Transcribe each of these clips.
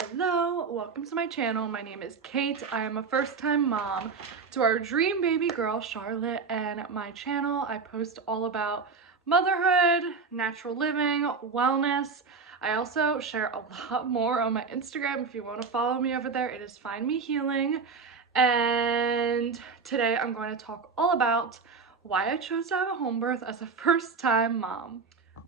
Hello, welcome to my channel. My name is Kate. I am a first-time mom to our dream baby girl, Charlotte, and my channel, I post all about motherhood, natural living, wellness. I also share a lot more on my Instagram. If you want to follow me over there, it is Find Me Healing. And today I'm going to talk all about why I chose to have a home birth as a first-time mom.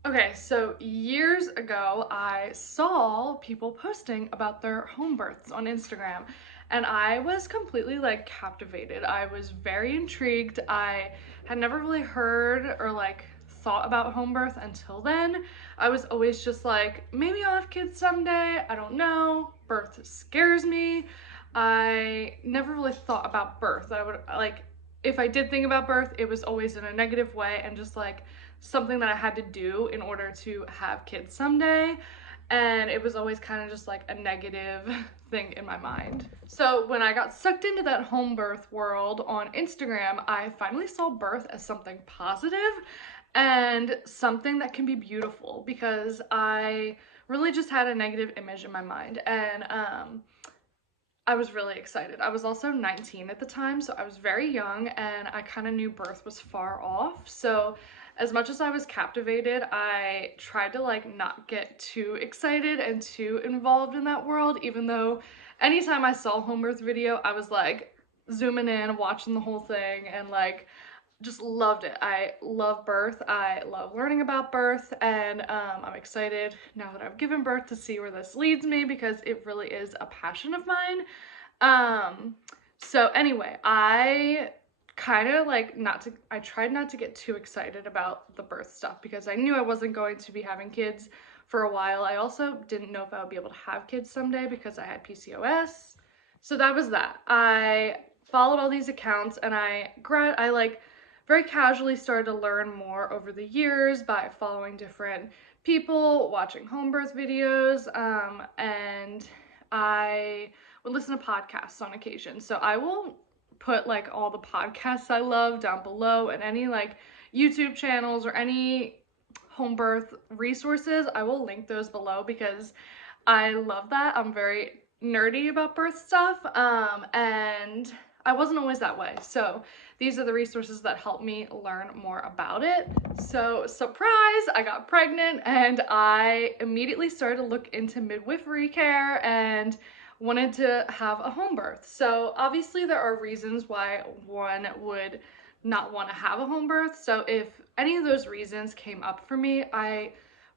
Okay, so years ago, I saw people posting about their home births on Instagram, and I was completely like captivated. I was very intrigued. I had never really heard or like thought about home birth until then. I was always just like, maybe I'll have kids someday. I don't know. Birth scares me. I never really thought about birth. I would like, if I did think about birth, it was always in a negative way and just like something that I had to do in order to have kids someday. And it was always kind of just like a negative thing in my mind. So when I got sucked into that home birth world on Instagram, I finally saw birth as something positive and something that can be beautiful, because I really just had a negative image in my mind. And I was really excited. I was also 19 at the time, so I was very young and I kind of knew birth was far off. So as much as I was captivated, I tried to like not get too excited and too involved in that world, even though anytime I saw a home birth video, I was like zooming in, watching the whole thing, and like just loved it. I love birth. I love learning about birth, and I'm excited now that I've given birth to see where this leads me, because it really is a passion of mine. So anyway, I kind of like I tried not to get too excited about the birth stuff because I knew I wasn't going to be having kids for a while. I also didn't know if I would be able to have kids someday because I had PCOS. So that was that. I followed all these accounts and I like very casually started to learn more over the years by following different people, watching home birth videos, and I would listen to podcasts on occasion. So I will put like all the podcasts I love down below, and any like YouTube channels or any home birth resources, I will link those below because I love that. I'm very nerdy about birth stuff, and I wasn't always that way. So these are the resources that helped me learn more about it. So surprise, I got pregnant and I immediately started to look into midwifery care and wanted to have a home birth. So obviously there are reasons why one would not want to have a home birth. So if any of those reasons came up for me, I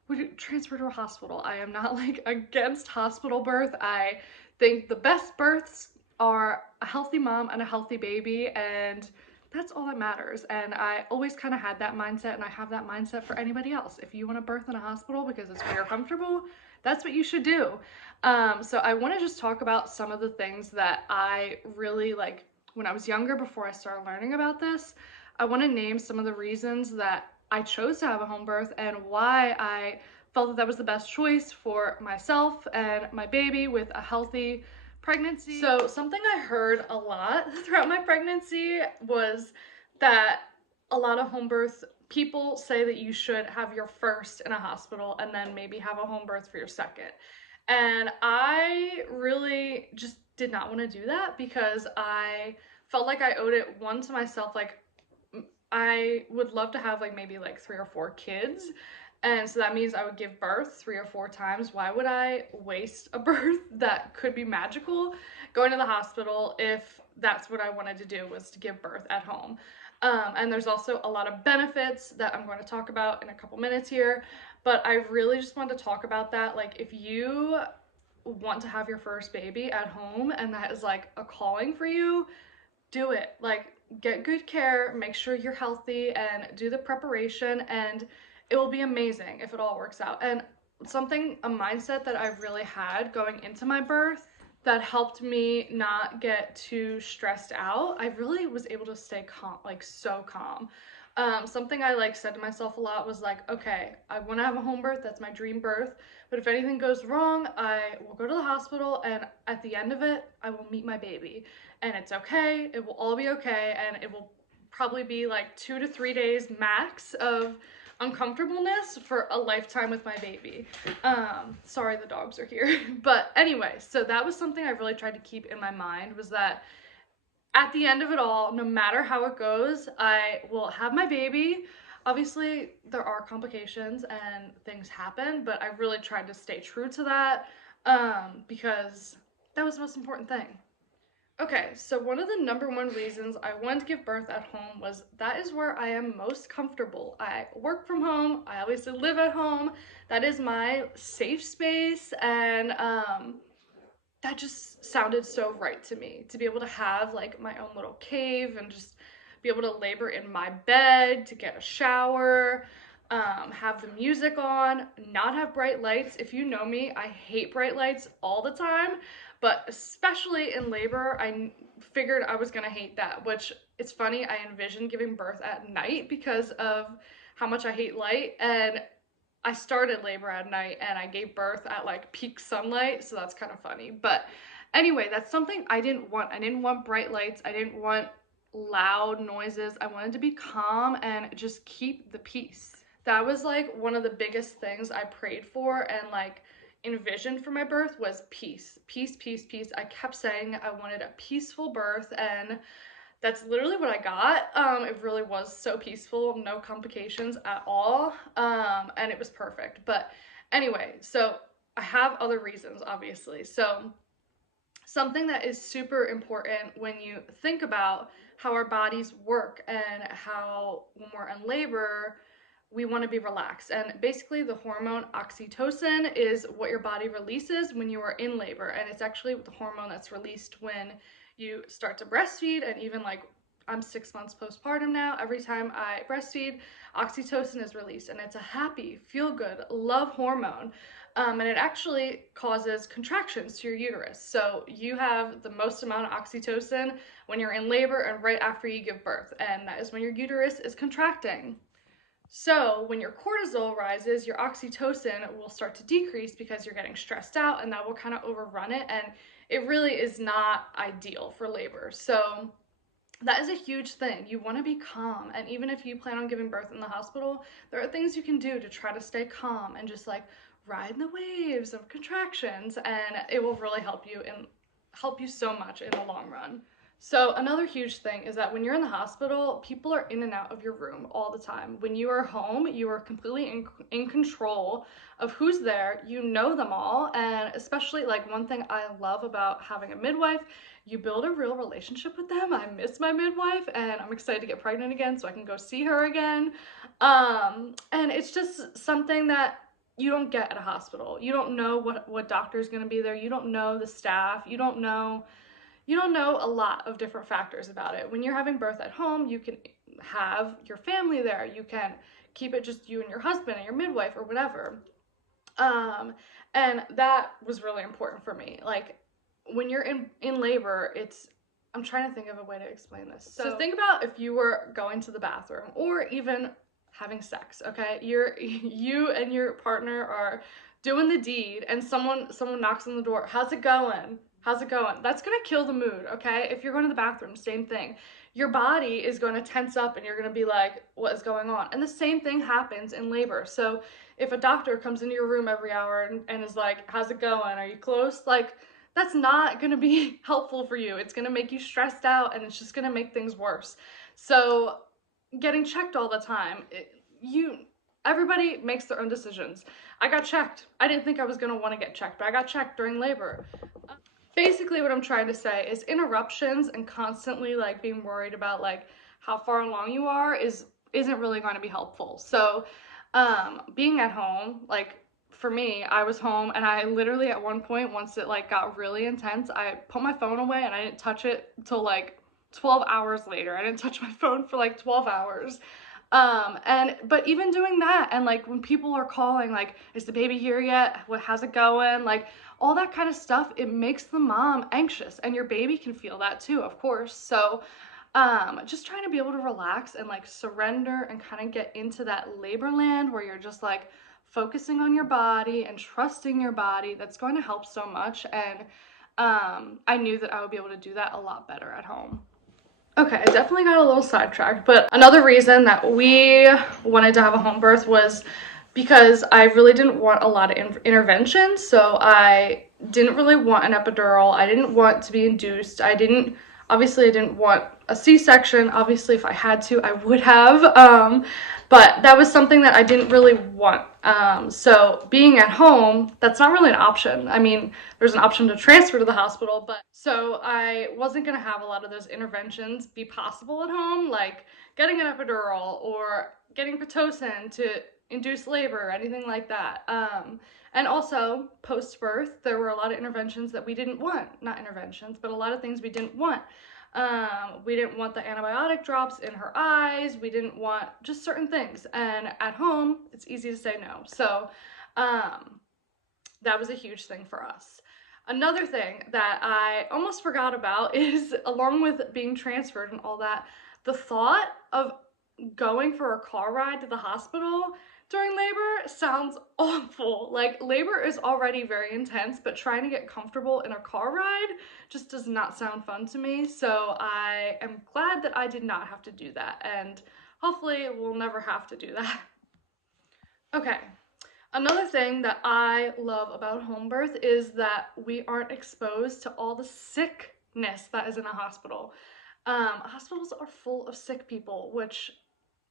would transfer to a hospital. I am not like against hospital birth. I think the best births are a healthy mom and a healthy baby, and that's all that matters. And I always kind of had that mindset, and I have that mindset for anybody else. If you want to birth in a hospital because it's where you're comfortable, that's what you should do. So I want to just talk about some of the things that I really like when I was younger, before I started learning about this. I want to name some of the reasons that I chose to have a home birth and why I felt that that was the best choice for myself and my baby with a healthy pregnancy. So something I heard a lot throughout my pregnancy was that a lot of home birth people say that you should have your first in a hospital and then maybe have a home birth for your second. And I really just did not want to do that because I felt like I owed it, one, to myself. Like, I would love to have like maybe like 3 or 4 kids, and so that means I would give birth 3 or 4 times. Why would I waste a birth that could be magical going to the hospital if that's what I wanted to do, was to give birth at home? And there's also a lot of benefits that I'm going to talk about in a couple minutes here, but I really just want to talk about that. Like, if you want to have your first baby at home and that is like a calling for you, do it. Like, get good care, make sure you're healthy, and do the preparation, and it will be amazing if it all works out. And a mindset that I've really had going into my birth that helped me not get too stressed out. I really was able to stay calm, like so calm. Something I like said to myself a lot was like, okay, I want to have a home birth, that's my dream birth, but if anything goes wrong, I will go to the hospital, and at the end of it, I will meet my baby, and it's okay, it will all be okay, and it will probably be like 2 to 3 days max of uncomfortableness for a lifetime with my baby. Sorry, the dogs are here. But anyway, so that was something I really tried to keep in my mind, was that at the end of it all, no matter how it goes, I will have my baby. Obviously, there are complications and things happen, but I really tried to stay true to that, because that was the most important thing. Okay, so one of the number one reasons I wanted to give birth at home was that is where I am most comfortable. I work from home, I obviously live at home. That is my safe space, and that just sounded so right to me, to be able to have like my own little cave and just be able to labor in my bed, to get a shower, have the music on, not have bright lights. If you know me, I hate bright lights all the time, but especially in labor, I figured I was gonna hate that, which it's funny, I envisioned giving birth at night because of how much I hate light, and I started labor at night and I gave birth at like peak sunlight, so that's kind of funny. But anyway, that's something I didn't want. I didn't want bright lights. I didn't want loud noises. I wanted to be calm and just keep the peace. That was like one of the biggest things I prayed for and like envisioned for my birth was peace. Peace, peace, peace. I kept saying I wanted a peaceful birth, and that's literally what I got. It really was so peaceful, no complications at all, and it was perfect. But anyway, so I have other reasons, obviously. So something that is super important when you think about how our bodies work and how when we're in labor, we want to be relaxed. And basically the hormone oxytocin is what your body releases when you are in labor, and it's actually the hormone that's released when you start to breastfeed. And even like I'm 6 months postpartum now, every time I breastfeed, oxytocin is released, and it's a happy, feel good, love hormone. And it actually causes contractions to your uterus. So you have the most amount of oxytocin when you're in labor and right after you give birth, and that is when your uterus is contracting. So when your cortisol rises, your oxytocin will start to decrease because you're getting stressed out, and that will kind of overrun it, and it really is not ideal for labor. So that is a huge thing. You want to be calm, and even if you plan on giving birth in the hospital, there are things you can do to try to stay calm and just like ride the waves of contractions, and it will really help you so much in the long run. So another huge thing is that when you're in the hospital, people are in and out of your room all the time. When you are home, you are completely in control of who's there. You know them all, and especially like one thing I love about having a midwife, you build a real relationship with them. I miss my midwife, and I'm excited to get pregnant again so I can go see her again. And it's just something that you don't get at a hospital. You don't know what doctor is going to be there. You don't know the staff. You don't know a lot of different factors about it. When you're having birth at home, you can have your family there. You can keep it just you and your husband and your midwife or whatever. And that was really important for me. Like when you're in labor, I'm trying to think of a way to explain this. So think about if you were going to the bathroom or even having sex, okay? You and your partner are doing the deed, and someone knocks on the door. How's it going? How's it going? That's gonna kill the mood, okay? If you're going to the bathroom, same thing. Your body is going to tense up and you're going to be like, what is going on? And the same thing happens in labor. So if a doctor comes into your room every hour and is like, how's it going? Are you close? Like, that's not going to be helpful for you. It's going to make you stressed out, and it's just going to make things worse. So getting checked all the time, everybody makes their own decisions. I got checked. I didn't think I was going to want to get checked, but I got checked during labor. Basically what I'm trying to say is interruptions and constantly like being worried about like how far along you are isn't really going to be helpful. So being at home, like for me, I was home, and I literally at one point, once it like got really intense, I put my phone away and I didn't touch it till like 12 hours later. I didn't touch my phone for like 12 hours. But even doing that, and like when people are calling, like, is the baby here yet? How's it going? Like all that kind of stuff, it makes the mom anxious, and your baby can feel that too, of course. So, just trying to be able to relax and like surrender and kind of get into that labor land where you're just like focusing on your body and trusting your body. That's going to help so much. And, I knew that I would be able to do that a lot better at home. Okay, I definitely got a little sidetracked, but another reason that we wanted to have a home birth was because I really didn't want a lot of interventions. So I didn't really want an epidural. I didn't want to be induced. Obviously I didn't want a C-section. Obviously if I had to, I would have. But that was something that I didn't really want. So being at home, that's not really an option. I mean, there's an option to transfer to the hospital, but so I wasn't gonna have a lot of those interventions be possible at home, like getting an epidural or getting Pitocin to induce labor or anything like that. And also post-birth, there were a lot of interventions that we didn't want. Not interventions, but a lot of things we didn't want. We didn't want the antibiotic drops in her eyes. We didn't want just certain things. And at home, it's easy to say no. So that was a huge thing for us. Another thing that I almost forgot about is, along with being transferred and all that, the thought of going for a car ride to the hospital during labor sounds awful. Like, labor is already very intense, but trying to get comfortable in a car ride just does not sound fun to me. So I am glad that I did not have to do that, and hopefully we'll never have to do that. Okay. Another thing that I love about home birth is that we aren't exposed to all the sickness that is in a hospital. Hospitals are full of sick people, which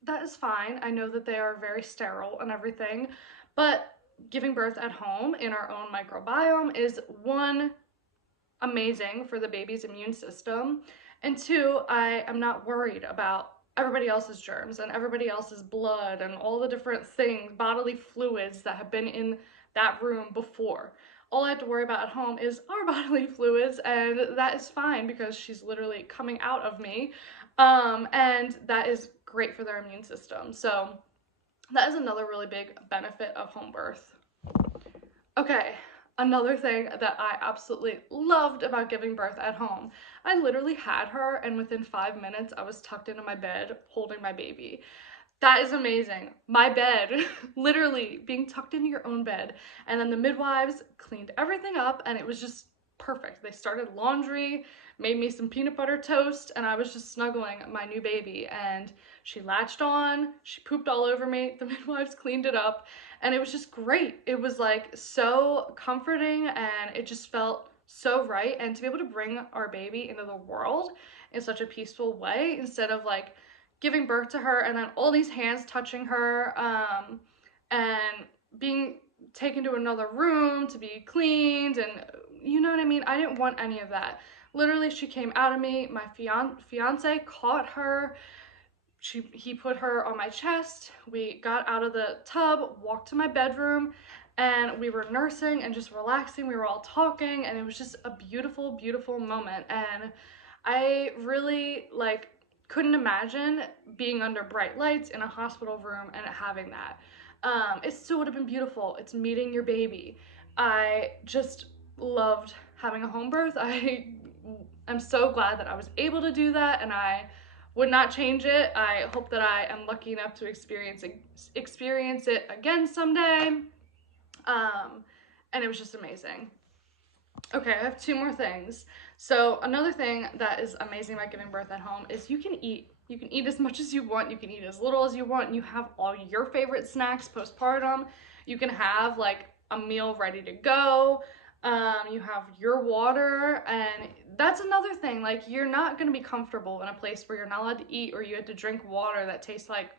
that is fine. I know that they are very sterile and everything, but giving birth at home in our own microbiome is, one, amazing for the baby's immune system, and two, I am not worried about everybody else's germs and everybody else's blood and all the different things, bodily fluids that have been in that room before. All I have to worry about at home is our bodily fluids, and that is fine because she's literally coming out of me, and that is great for their immune system. So that is another really big benefit of home birth. Okay, another thing that I absolutely loved about giving birth at home. I literally had her, and within 5 minutes I was tucked into my bed holding my baby. That is amazing. My bed, literally being tucked into your own bed. And then the midwives cleaned everything up, and it was just perfect. They started laundry, made me some peanut butter toast, and I was just snuggling my new baby. And she latched on, she pooped all over me, the midwives cleaned it up, and it was just great. It was like so comforting, and it just felt so right. And to be able to bring our baby into the world in such a peaceful way, instead of like giving birth to her and then all these hands touching her, and being taken to another room to be cleaned, and you know what I mean? I didn't want any of that. Literally, she came out of me, my fiance caught her, he put her on my chest, we got out of the tub, walked to my bedroom, and we were nursing and just relaxing. We were all talking, and it was just a beautiful, beautiful moment. And I really couldn't imagine being under bright lights in a hospital room and having that. It still would have been beautiful. It's meeting your baby. I just loved having a home birth. I'm so glad that I was able to do that, and I would not change it. I hope that I am lucky enough to experience it again someday. And it was just amazing. Okay, I have two more things. So another thing that is amazing about giving birth at home is you can eat. You can eat as much as you want. You can eat as little as you want. And you have all your favorite snacks postpartum. You can have like a meal ready to go. You have your water, and that's another thing. Like, you're not going to be comfortable in a place where you're not allowed to eat, or you have to drink water that tastes like,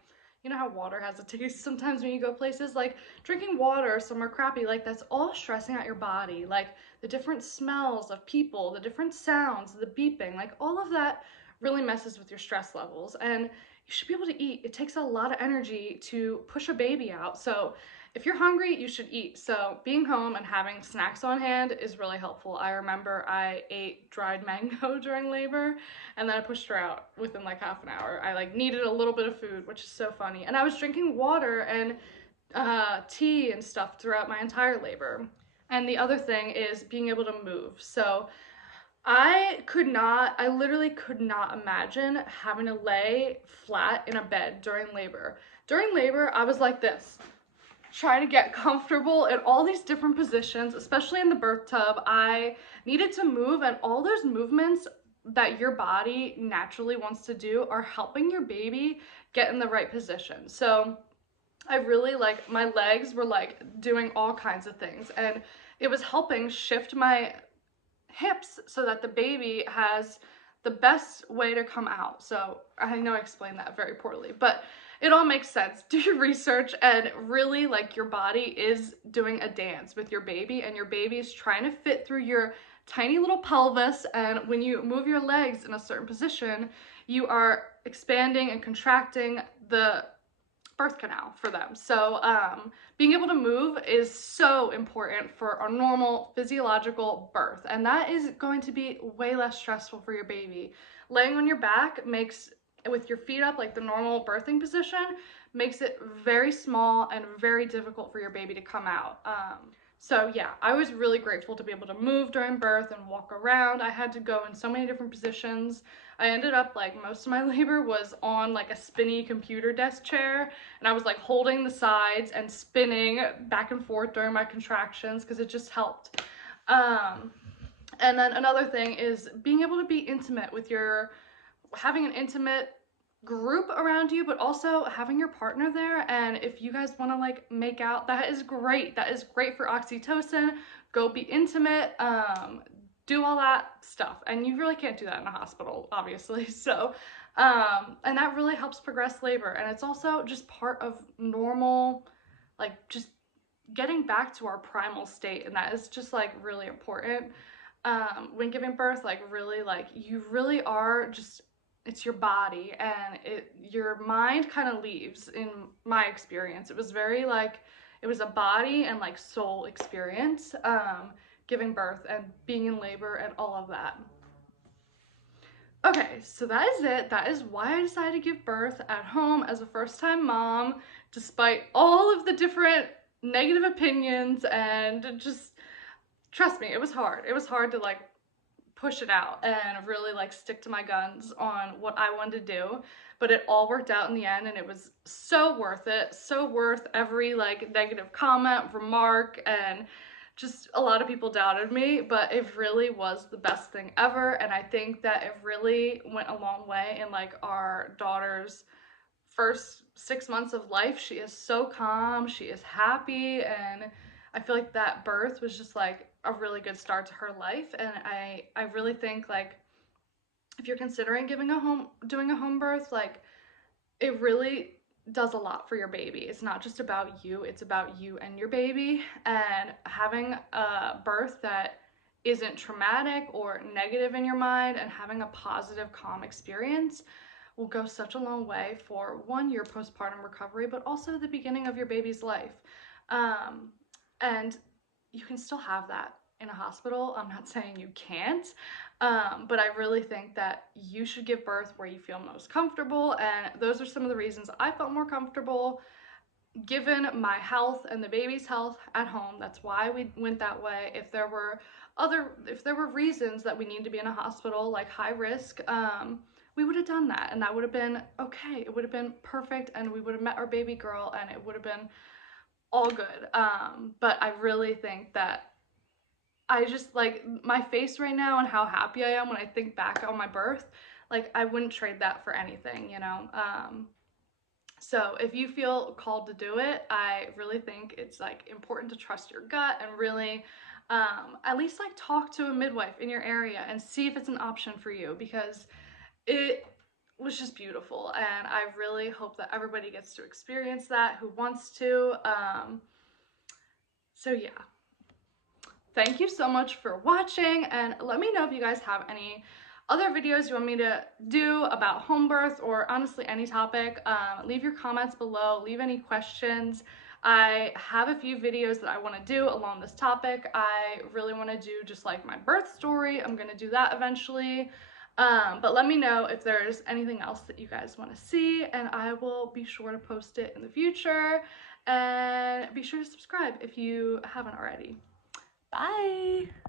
you know how water has a taste sometimes when you go places? Like, drinking water somewhere crappy, like, that's all stressing out your body. Like, the different smells of people, the different sounds, the beeping, like, all of that really messes with your stress levels. And you should be able to eat. It takes a lot of energy to push a baby out. So if you're hungry, you should eat. So being home and having snacks on hand is really helpful. I remember I ate dried mango during labor, and then I pushed her out within like half an hour. I like needed a little bit of food, which is so funny. And I was drinking water and tea and stuff throughout my entire labor. And the other thing is being able to move. So I literally could not imagine having to lay flat in a bed during labor. During labor, I was like this, trying to get comfortable in all these different positions, especially in the birth tub. I needed to move, and all those movements that your body naturally wants to do are helping your baby get in the right position. So I really, like, my legs were like doing all kinds of things, and it was helping shift my hips so that the baby has the best way to come out. So I know I explained that very poorly, but it all makes sense. Do your research, and really, like, your body is doing a dance with your baby, and your baby is trying to fit through your tiny little pelvis, and when you move your legs in a certain position, you are expanding and contracting the birth canal for them. So being able to move is so important for a normal physiological birth, and that is going to be way less stressful for your baby. Laying on your back makes, with your feet up, like the normal birthing position, makes it very small and very difficult for your baby to come out. So yeah, I was really grateful to be able to move during birth and walk around. I had to go in so many different positions. I ended up, like, most of my labor was on like a spinny computer desk chair, and I was like holding the sides and spinning back and forth during my contractions because it just helped. And then another thing is being able to be intimate with having an intimate group around you, but also having your partner there. And if you guys want to like make out, that is great. That is great for oxytocin. Go be intimate, do all that stuff. And you really can't do that in a hospital, obviously. So and that really helps progress labor, and it's also just part of normal, like, just getting back to our primal state, and that is just like really important when giving birth. Like, really, like, you really are just, it's your body, and your mind kind of leaves. In my experience, it was very like, it was a body and like soul experience, giving birth and being in labor and all of that. Okay, so that is it. That is why I decided to give birth at home as a first-time mom, despite all of the different negative opinions, and just, trust me, it was hard. It was hard to like push it out and really like stick to my guns on what I wanted to do, but it all worked out in the end, and it was so worth it, so worth every like negative comment, remark, and just a lot of people doubted me, but it really was the best thing ever. And I think that it really went a long way in like our daughter's first 6 months of life. She is so calm, she is happy, and I feel like that birth was just like a really good start to her life. And I really think, like, if you're considering doing a home birth, like, it really does a lot for your baby. It's not just about you, it's about you and your baby. And having a birth that isn't traumatic or negative in your mind, and having a positive, calm experience, will go such a long way for, one, your postpartum recovery, but also the beginning of your baby's life. And you can still have that in a hospital. I'm not saying you can't, but I really think that you should give birth where you feel most comfortable, and those are some of the reasons I felt more comfortable given my health and the baby's health at home. That's why we went that way. If there were reasons that we need to be in a hospital, like high risk, we would have done that, and that would have been okay. It would have been perfect, and we would have met our baby girl, and it would have been all good. But I really think that I just, like, my face right now and how happy I am when I think back on my birth, like, I wouldn't trade that for anything, you know? So if you feel called to do it, I really think it's like important to trust your gut and really at least like talk to a midwife in your area and see if it's an option for you, because it was just beautiful, and I really hope that everybody gets to experience that who wants to. So yeah, thank you so much for watching, and let me know if you guys have any other videos you want me to do about home birth, or honestly any topic. Leave your comments below, leave any questions. I have a few videos that I want to do along this topic. I really want to do just like my birth story. I'm going to do that eventually. But let me know if there's anything else that you guys want to see, and I will be sure to post it in the future. And be sure to subscribe if you haven't already. Bye!